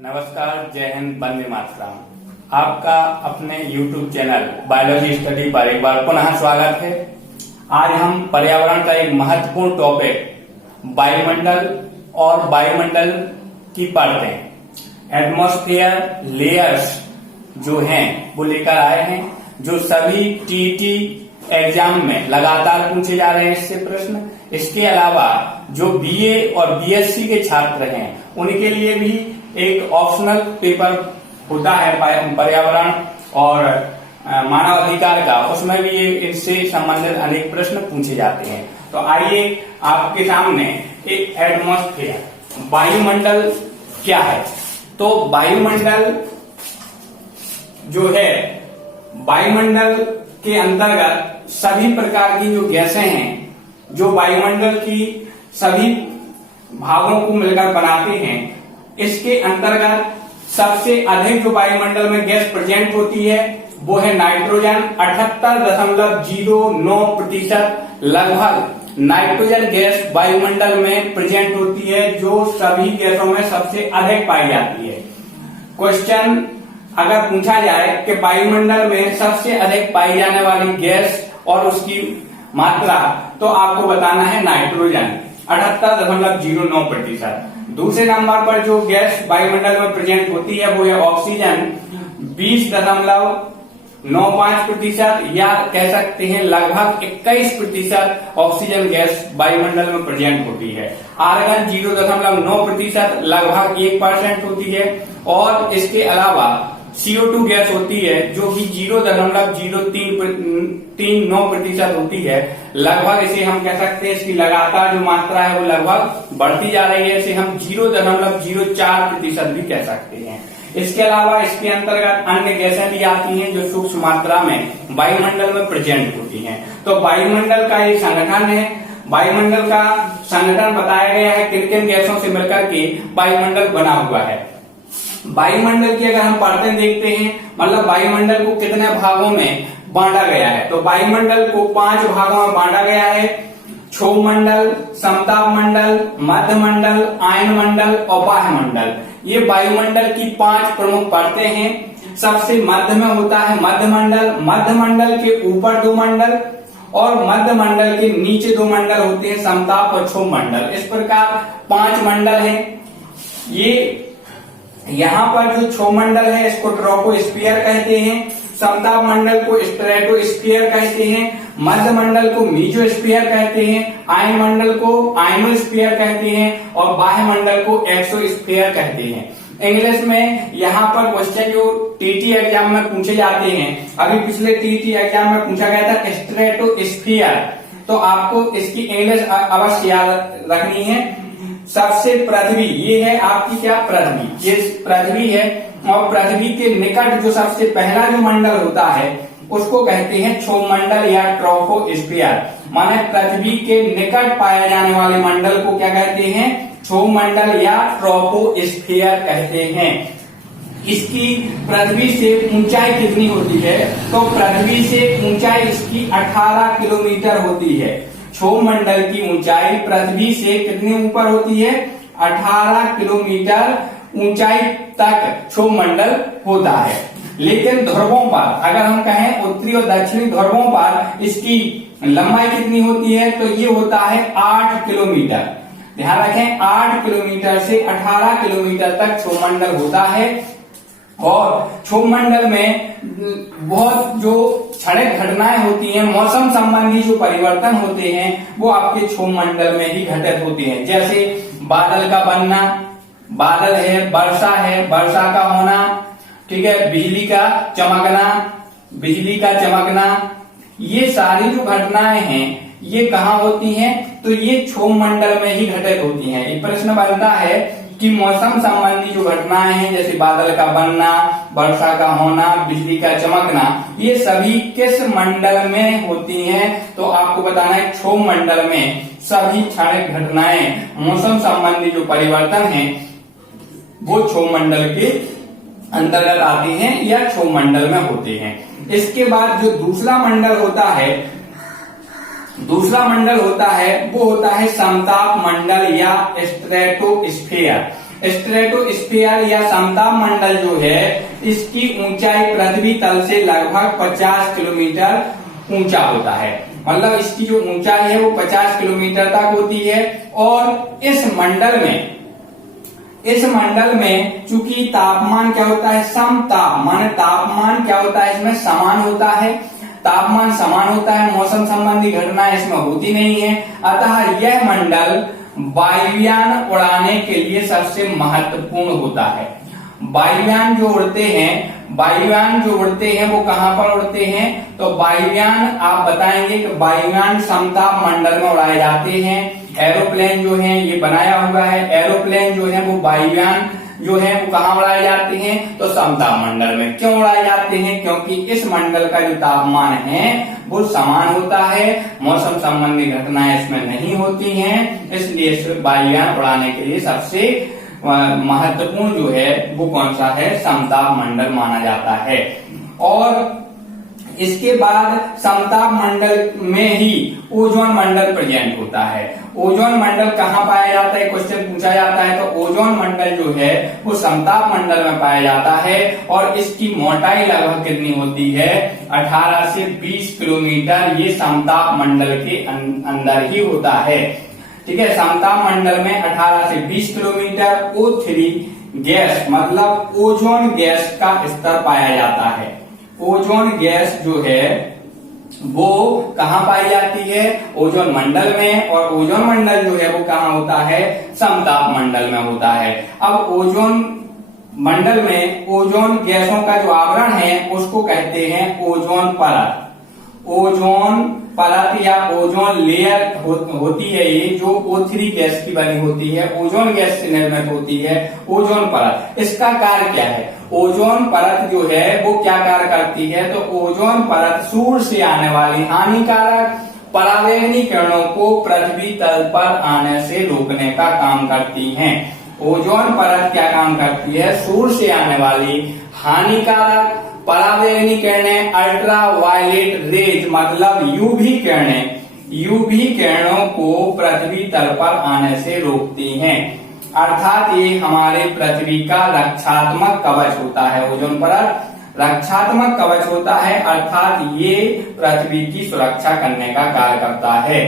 नमस्कार, जय हिंद, वंदे मातरम। आपका अपने YouTube चैनल बायोलॉजी स्टडी पर एक बार पुनः स्वागत है। आज हम पर्यावरण का एक महत्वपूर्ण टॉपिक वायुमंडल और वायुमंडल की परतें, एटमॉस्फेयर लेयर्स जो हैं वो लेकर आए हैं, जो सभी टीटी एग्जाम में लगातार पूछे जा रहे हैं इससे प्रश्न। इसके अलावा जो बीए और बीएससी के छात्र हैं उनके लिए भी एक ऑप्शनल पेपर होता है पर्यावरण और मानव अधिकार का, उसमें भी इससे संबंधित अनेक प्रश्न पूछे जाते हैं। तो आइए आपके सामने एक एटमॉस्फेयर, वायुमंडल क्या है। तो वायुमंडल जो है, वायुमंडल के अंतर्गत सभी प्रकार की जो गैसें हैं जो वायुमंडल की सभी भागों को मिलकर बनाते हैं, इसके अंतर्गत सबसे अधिक जो वायुमंडल में गैस प्रेजेंट होती है वो है नाइट्रोजन। 78.09% लगभग नाइट्रोजन गैस वायुमंडल में प्रेजेंट होती है, जो सभी गैसों में सबसे अधिक पाई जाती है। क्वेश्चन अगर पूछा जाए कि वायुमंडल में सबसे अधिक पाई जाने वाली गैस और उसकी मात्रा, तो आपको बताना है नाइट्रोजन 78.09%। दूसरे नंबर पर जो गैस वायुमंडल में प्रेजेंट होती है वो है ऑक्सीजन 20.95%, या कह सकते हैं लगभग 21% ऑक्सीजन गैस वायुमंडल में प्रेजेंट होती है। आर्गन 0.9%, लगभग 1% होती है। और इसके अलावा CO2 गैस होती है जो कि 0.039% होती है। लगभग इसे हम कह सकते हैं इसकी लगातार जो मात्रा है वो लगभग बढ़ती जा रही है, इसे हम 0.04% भी कह सकते हैं। इसके अलावा इसके अंतर्गत अन्य गैसें भी आती हैं जो सूक्ष्म मात्रा में वायुमंडल में प्रेजेंट होती हैं। तो वायुमंडल का एक संगठन है, वायुमंडल का संगठन बताया गया है किन किन गैसों से मिलकर के वायुमंडल बना हुआ है। वायुमंडल की अगर हम परतें देखते हैं, मतलब वायुमंडल को कितने भागों में बांटा गया है, तो वायुमंडल को 5 भागों में बांटा गया है। क्षोभ मंडल, समताप मंडल, मध्य मंडल, आयन मंडल और बाह्य मंडल, ये वायुमंडल की 5 प्रमुख परतें हैं। सबसे मध्य में होता है मध्य मंडल, मध्य मंडल के ऊपर 2 मंडल और मध्य मंडल के नीचे 2 मंडल होते हैं, समताप और क्षोभ मंडल। इस प्रकार 5 मंडल हैं। ये यहाँ पर जो क्षोभ मंडल है इसको ट्रोपोस्फियर कहते हैं, समताप मंडल को स्ट्रेटोस्फियर कहते हैं, मध्य मंडल को मीजोस्फियर कहते हैं, आयन मंडल को आयनोस्फियर कहते हैं और बाह्य मंडल को एक्सोस्फियर कहते हैं। इंग्लिश में यहाँ पर क्वेश्चन जो टीटी एग्जाम में पूछे जाते हैं, अभी पिछले टीटी एग्जाम में पूछा गया था स्ट्रेटोस्फियर, तो आपको इसकी इंग्लिश अवश्य याद रखनी है। सबसे पृथ्वी, ये है आपकी क्या पृथ्वी, ये पृथ्वी है और पृथ्वी के निकट जो सबसे पहला जो मंडल होता है उसको कहते हैं क्षोभ मंडल या ट्रोपोस्फियर। माने पृथ्वी के निकट पाए जाने वाले मंडल को क्या कहते हैं, क्षोभ मंडल या ट्रोपोस्फियर कहते हैं। इसकी पृथ्वी से ऊंचाई कितनी होती है, तो पृथ्वी से ऊंचाई इसकी 18 किलोमीटर होती है। क्षोभ मंडल की ऊंचाई पृथ्वी से कितनी ऊपर होती है, 18 किलोमीटर ऊंचाई तक क्षोभ मंडल होता है। लेकिन ध्रुवों पर अगर हम कहें उत्तरी और दक्षिणी ध्रुवों पर इसकी लंबाई कितनी होती है, तो ये होता है 8 किलोमीटर। ध्यान रखें, 8 किलोमीटर से 18 किलोमीटर तक क्षोभ मंडल होता है। और क्षोभ मंडल में बहुत जो क्षणिक घटनाएं होती हैं, मौसम संबंधी जो परिवर्तन होते हैं वो आपके क्षोभ मंडल में ही घटित होते हैं। जैसे बादल का बनना, बादल है, वर्षा का होना, ठीक है, बिजली का चमकना, ये सारी जो घटनाएं हैं ये कहाँ होती हैं, तो ये क्षोभ मंडल में ही घटित होती हैं। एक प्रश्न बनता है कि मौसम संबंधी जो घटनाएं हैं जैसे बादल का बनना, वर्षा का होना, बिजली का चमकना, ये सभी किस मंडल में होती हैं, तो आपको बताना है क्षोभ मंडल में सभी क्षणिक घटनाएं, मौसम संबंधी जो परिवर्तन हैं वो क्षोभ मंडल के अंतर्गत आते हैं या क्षोभ मंडल में होते हैं। इसके बाद जो दूसरा मंडल होता है वो होता है समताप मंडल या स्ट्रेटोस्फियर। स्ट्रेटोस्फीयर या समताप मंडल जो है इसकी ऊंचाई पृथ्वी तल से लगभग 50 किलोमीटर ऊंचा होता है। मतलब इसकी जो ऊंचाई है वो 50 किलोमीटर तक होती है। और इस मंडल में चूंकि तापमान क्या होता है, समताप, माने तापमान क्या होता है इसमें समान होता है, तापमान समान होता है, मौसम संबंधी घटनाएं इसमें होती नहीं है। अतः यह मंडल वायुयान उड़ाने के लिए सबसे महत्वपूर्ण होता है। वायुयान जो उड़ते हैं वो कहां पर उड़ते हैं, तो वायुयान आप बताएंगे कि वायुयान समताप मंडल में उड़ाए जाते हैं। एरोप्लेन जो है ये बनाया हुआ है, एरोप्लेन जो है वो वायुयान जो है वो कहाँ उड़ाए जाते हैं, तो समताप मंडल में। क्यों उड़ाए जाते हैं, क्योंकि इस मंडल का जो तापमान है वो समान होता है, मौसम संबंधी घटनाएं इसमें नहीं होती हैं, इसलिए इस वायुयान उड़ाने के लिए सबसे महत्वपूर्ण जो है वो कौन सा है, समताप मंडल माना जाता है। और इसके बाद समताप मंडल में ही ओजोन मंडल प्रेजेंट होता है। ओजोन मंडल कहाँ पाया जाता है, क्वेश्चन पूछा जाता है, तो ओजोन मंडल जो है वो समताप मंडल में पाया जाता है। और इसकी मोटाई लगभग कितनी होती है, 18 से 20 किलोमीटर, ये समताप मंडल के अंदर ही होता है। ठीक है, समताप मंडल में 18 से 20 किलोमीटर O3 गैस मतलब ओजोन गैस का स्तर पाया जाता है। ओजोन गैस जो है वो कहाँ पाई जाती है, ओजोन मंडल में। और ओजोन मंडल जो है वो कहाँ होता है, समताप मंडल में होता है। अब ओजोन मंडल में ओजोन गैसों का जो आवरण है उसको कहते हैं ओजोन परत। ओजोन परत या ओजोन लेयर होती है ये, जो O3 गैस की बनी होती है, ओजोन गैस से निर्मित होती है ओजोन परत। इसका कार्य क्या है, ओजोन परत जो है वो क्या कार्य करती है, तो ओजोन परत सूर्य से आने वाली हानिकारक परावैंगनी किरणों को पृथ्वी तल पर आने से रोकने का काम करती हैं। ओजोन परत क्या काम करती है, सूर्य से आने वाली हानिकारक परावैंगनी किरणें, अल्ट्रा वायलेट रेज मतलब यूवी किरणों को पृथ्वी तल पर आने से रोकती हैं। अर्थात ये हमारे पृथ्वी का रक्षात्मक कवच होता है। ओजोन परत रक्षात्मक कवच होता है, अर्थात ये पृथ्वी की सुरक्षा करने का कार्य करता है।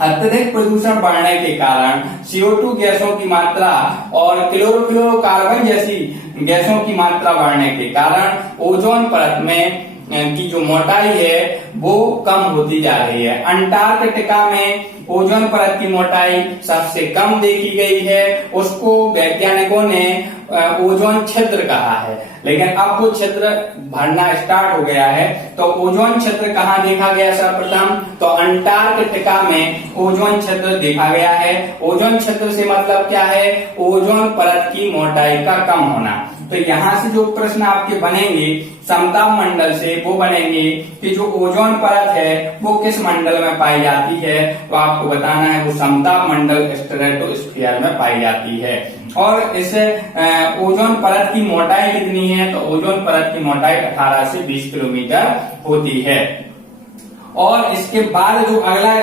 अत्यधिक प्रदूषण बढ़ने के कारण CO2 गैसों की मात्रा और क्लोरोफ्लोरोकार्बन जैसी गैसों की मात्रा बढ़ने के कारण ओजोन परत में की जो मोटाई है वो कम होती जा रही है। अंटार्कटिका में ओजोन परत की मोटाई सबसे कम देखी गई है, उसको वैज्ञानिकों ने ओजोन छिद्र कहा है। लेकिन अब वो छिद्र भरना स्टार्ट हो गया है। तो ओजोन छिद्र कहाँ देखा गया सर्वप्रथम, तो अंटार्कटिका में ओजोन छिद्र देखा गया है। ओजोन छिद्र से मतलब क्या है, ओजोन परत की मोटाई का कम होना। तो यहाँ से जो प्रश्न आपके बनेंगे समताप मंडल से वो बनेंगे कि जो ओजोन परत है वो किस मंडल में पाई जाती है, तो आपको बताना है वो समताप मंडल स्ट्रेटोस्फीयर में पाई जाती है। और इस ओजोन परत की मोटाई कितनी है, तो ओजोन परत की मोटाई 18 से 20 किलोमीटर होती है। और इसके बाद जो अगला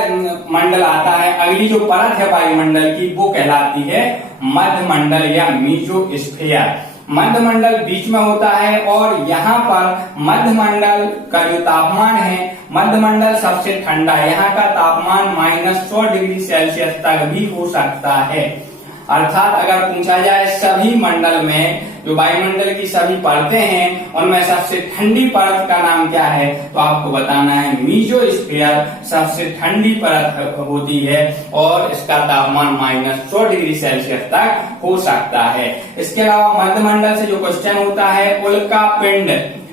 मंडल आता है, अगली जो परत है वायुमंडल की वो कहलाती है मध्य मंडल या मीजोस्फीयर। मध्य मंडल बीच में होता है और यहाँ पर मध्य मंडल का जो तापमान है, मध्य मंडल सबसे ठंडा, यहाँ का तापमान -100 डिग्री सेल्सियस तक भी हो सकता है। अर्थात अगर पूछा जाए सभी मंडल में जो वायुमंडल की सभी परतें हैं उनमें सबसे ठंडी परत का नाम क्या है, तो आपको बताना है मीजोस्फीयर सबसे ठंडी परत होती है और इसका तापमान -100 डिग्री सेल्सियस तक हो सकता है। इसके अलावा मध्य मंडल से जो क्वेश्चन होता है, उल्का पिंड,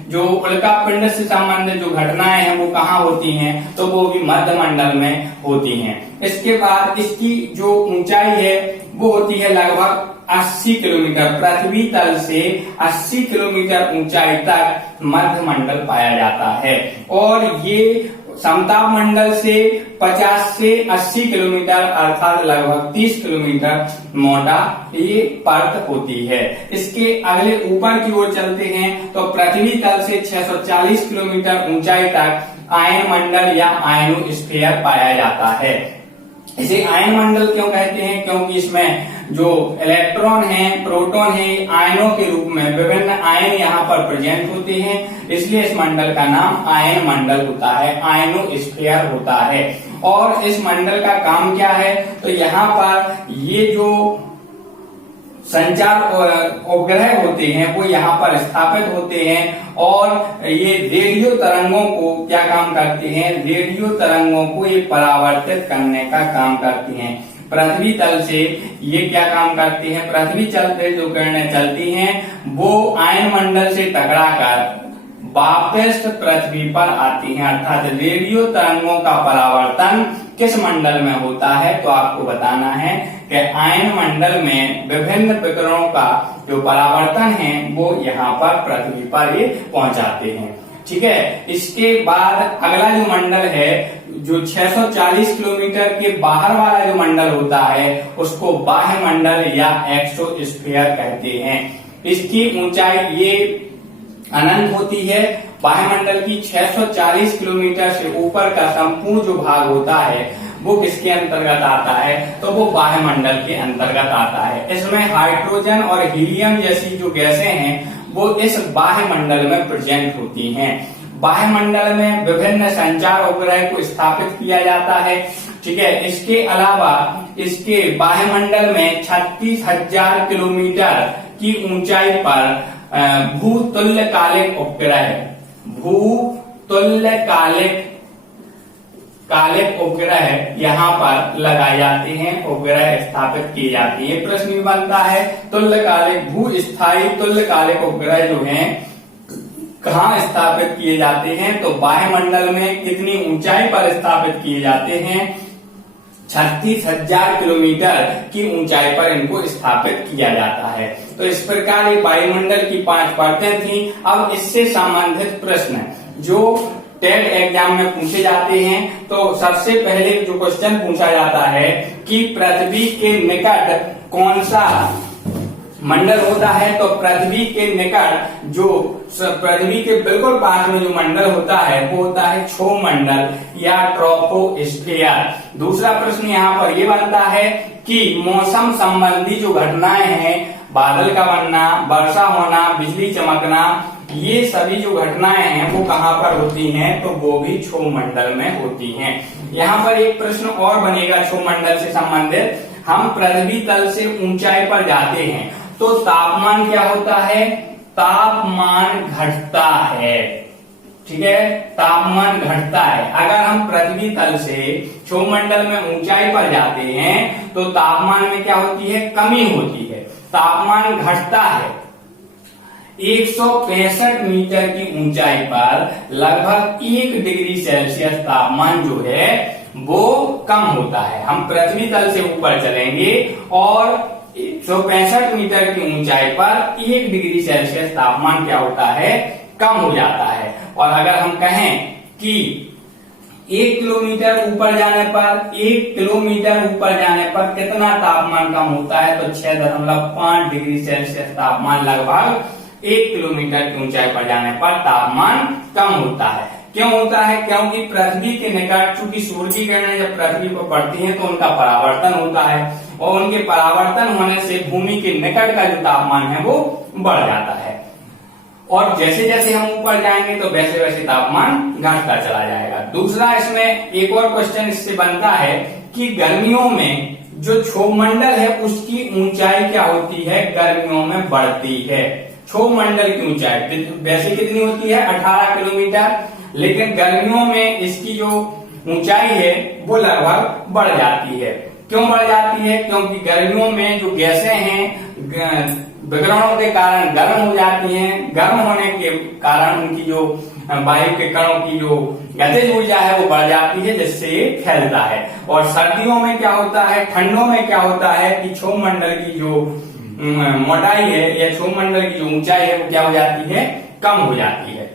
जो उल्का पिंड से संबंधित जो घटनाएं हैं वो कहाँ होती हैं, तो वो भी मध्य मंडल में होती हैं। इसके बाद इसकी जो ऊंचाई है वो होती है लगभग 80 किलोमीटर, पृथ्वी तल से 80 किलोमीटर ऊंचाई तक मध्य मंडल पाया जाता है। और ये समताप मंडल से 50 से 80 किलोमीटर अर्थात लगभग 30 किलोमीटर मोटा ये परत होती है। इसके अगले ऊपर की ओर चलते हैं तो पृथ्वी तल से 640 किलोमीटर ऊंचाई तक आयन मंडल या आयनोस्फीयर पाया जाता है। इसे आयन मंडल क्यों कहते हैं, क्योंकि इसमें जो इलेक्ट्रॉन है, प्रोटॉन है, आयनों के रूप में विभिन्न आयन यहाँ पर प्रेजेंट होते हैं, इसलिए इस मंडल का नाम आयन मंडल होता है, आयनोस्फीयर होता है। और इस मंडल का काम क्या है, तो यहाँ पर ये जो संचार उपग्रह होते हैं वो यहाँ पर स्थापित होते हैं और ये रेडियो तरंगों को क्या काम करते हैं, रेडियो तरंगों को ये परावर्तित करने का काम करती हैं। पृथ्वी तल से ये क्या काम करती हैं, पृथ्वी चलते जो किरणें चलती हैं वो आयन मंडल से टकराकर वापस पृथ्वी पर आती हैं। अर्थात रेडियो तरंगों का परावर्तन किस मंडल में होता है, तो आपको बताना है कि आयन मंडल में विभिन्न विकिरणों का जो परावर्तन है वो यहाँ पर पृथ्वी पर ये पहुंचाते हैं। ठीक है, इसके बाद अगला जो मंडल है, जो 640 किलोमीटर के बाहर वाला जो मंडल होता है उसको बाह्य मंडल या एक्सोस्फीयर कहते हैं। इसकी ऊंचाई ये अनंत होती है। वायुमंडल की 640 किलोमीटर से ऊपर का संपूर्ण जो भाग होता है वो किसके अंतर्गत आता है, तो वो वायुमंडल के अंतर्गत आता है। इसमें हाइड्रोजन और हीलियम जैसी जो गैसें हैं वो इस वायुमंडल में प्रेजेंट होती हैं। वायुमंडल में विभिन्न संचार उपग्रह को स्थापित किया जाता है। ठीक है, इसके अलावा इसके वायुमंडल में 36,000 किलोमीटर की ऊंचाई पर भूतुल्यकालिक उपग्रह, कालिक उपग्रह यहाँ पर लगाए जाते हैं, उपग्रह स्थापित किए जाते हैं। प्रश्न भी बनता है तुल्यकालिक भूस्थायी तुल्यकालिक उपग्रह जो हैं कहाँ स्थापित किए जाते हैं, तो वायुमंडल में कितनी ऊंचाई पर स्थापित किए जाते हैं, 36,000 किलोमीटर की ऊंचाई पर इनको स्थापित किया जाता है। तो इस प्रकार ये वायुमंडल की 5 परतें थी। अब इससे संबंधित प्रश्न जो टेट एग्जाम में पूछे जाते हैं, तो सबसे पहले जो क्वेश्चन पूछा जाता है कि पृथ्वी के निकट कौन सा मंडल होता है, तो पृथ्वी के निकट जो पृथ्वी के बिल्कुल पास में जो मंडल होता है वो होता है क्षोमंडल या ट्रोपोस्फियर। दूसरा प्रश्न यहाँ पर ये बनता है कि मौसम संबंधी जो घटनाएं हैं, बादल का बनना, वर्षा होना, बिजली चमकना, ये सभी जो घटनाएं हैं वो कहाँ पर होती हैं, तो वो भी क्षोमंडल में होती हैं। यहाँ पर एक प्रश्न और बनेगा क्षोमंडल से संबंधित, हम पृथ्वी तल से ऊंचाई पर जाते हैं तो तापमान क्या होता है, तापमान घटता है। ठीक है, तापमान घटता है। अगर हम पृथ्वी तल से क्षोमंडल में ऊंचाई पर जाते हैं तो तापमान में क्या होती है, कमी होती है, तापमान घटता है। 165 मीटर की ऊंचाई पर लगभग 1 डिग्री सेल्सियस तापमान जो है वो कम होता है। हम पृथ्वी तल से ऊपर चलेंगे और 165 मीटर की ऊंचाई पर 1 डिग्री सेल्सियस तापमान क्या होता है, कम हो जाता है। और अगर हम कहें कि 1 किलोमीटर ऊपर जाने पर, 1 किलोमीटर ऊपर जाने पर कितना तापमान कम होता है, तो 6.5 डिग्री सेल्सियस तापमान लगभग 1 किलोमीटर की ऊंचाई पर जाने पर तापमान कम होता है। क्यों होता है, क्योंकि पृथ्वी के निकट चूंकि सूर्य की किरणें जब पृथ्वी पर पड़ती हैं तो उनका परावर्तन होता है और उनके परावर्तन होने से भूमि के निकट का जो तापमान है वो बढ़ जाता है। और जैसे जैसे हम ऊपर जाएंगे तो वैसे वैसे तापमान घटता चला जाएगा। दूसरा इसमें एक और क्वेश्चन इससे बनता है कि गर्मियों में जो क्षोभमंडल है उसकी ऊंचाई क्या होती है, गर्मियों में बढ़ती है। क्षोभमंडल की ऊंचाई वैसे कितनी होती है, 18 किलोमीटर, लेकिन गर्मियों में इसकी जो ऊंचाई है वो लगभग बढ़ जाती है। क्यों बढ़ जाती है, क्योंकि गर्मियों में जो गैसें हैं विकिरणों के कारण गर्म हो जाती हैं, गर्म होने के कारण उनकी जो वायु के कणों की जो गतिज ऊर्जा है वो बढ़ जाती है, जिससे ये फैलता है। और सर्दियों में क्या होता है, ठंडों में क्या होता है कि क्षोभमंडल की जो मोटाई है या क्षोभमंडल की जो ऊंचाई है वो क्या हो जाती है, कम हो जाती है।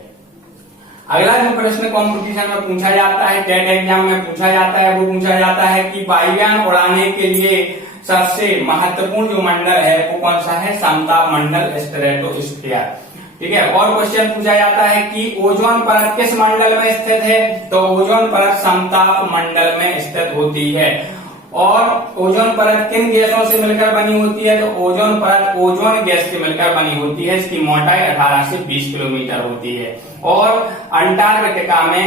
अगला जो प्रश्न कंपटीशन में पूछा जाता है, टेट एग्जाम में पूछा जाता है, वो पूछा जाता है कि वायुयान उड़ाने के लिए सबसे महत्वपूर्ण जो मंडल है वो कौन सा है, समताप मंडल, स्ट्रेटोस्फीयर। ठीक है, और क्वेश्चन पूछा जाता है कि ओजोन परत किस मंडल में स्थित है, तो ओजोन परत समताप मंडल में स्थित होती है। और ओजोन परत किन गैसों से मिलकर बनी होती है? तो ओजोन परत ओजोन गैस से मिलकर बनी होती है। इसकी मोटाई 18 से 20 किलोमीटर होती है और अंटार्कटिका में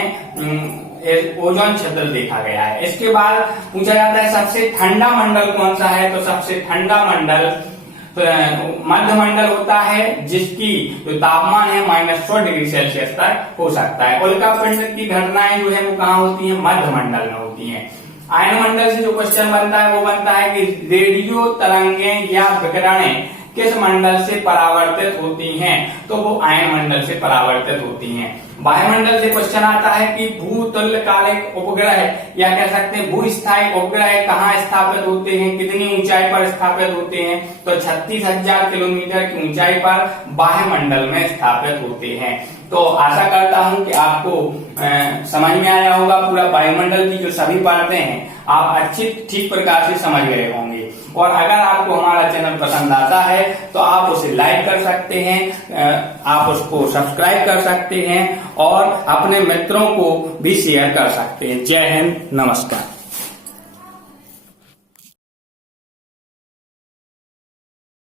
ओजोन छिद्र देखा गया है। इसके बाद पूछा जाता है सबसे ठंडा मंडल कौन सा है? तो सबसे ठंडा मंडल तो मध्य मंडल होता है, जिसकी जो तापमान है -100 डिग्री सेल्सियस तक हो सकता है। उल्का पिंड की घटनाएं जो है वो कहाँ होती है? मध्य मंडल में होती है। आयन मंडल से जो क्वेश्चन बनता है वो बनता है कि रेडियो तरंगें या विकिरणें किस मंडल से परावर्तित होती हैं? तो वो आयन मंडल से परावर्तित होती हैं। वायुमंडल से क्वेश्चन आता है कि भूतुल्यकालिक उपग्रह या कह सकते हैं भूस्थायी उपग्रह कहाँ स्थापित होते हैं, कितनी ऊंचाई पर स्थापित होते हैं? तो 36,000 किलोमीटर की ऊंचाई पर वायुमंडल में स्थापित होते हैं। तो आशा करता हूं कि आपको समझ में आया होगा। पूरा वायुमंडल की जो सभी परतें हैं आप अच्छी ठीक प्रकार से समझ गए होंगे। और अगर आपको हमारा चैनल पसंद आता है तो आप उसे लाइक कर सकते हैं, आप उसको सब्सक्राइब कर सकते हैं और अपने मित्रों को भी शेयर कर सकते हैं। जय हिंद, नमस्कार।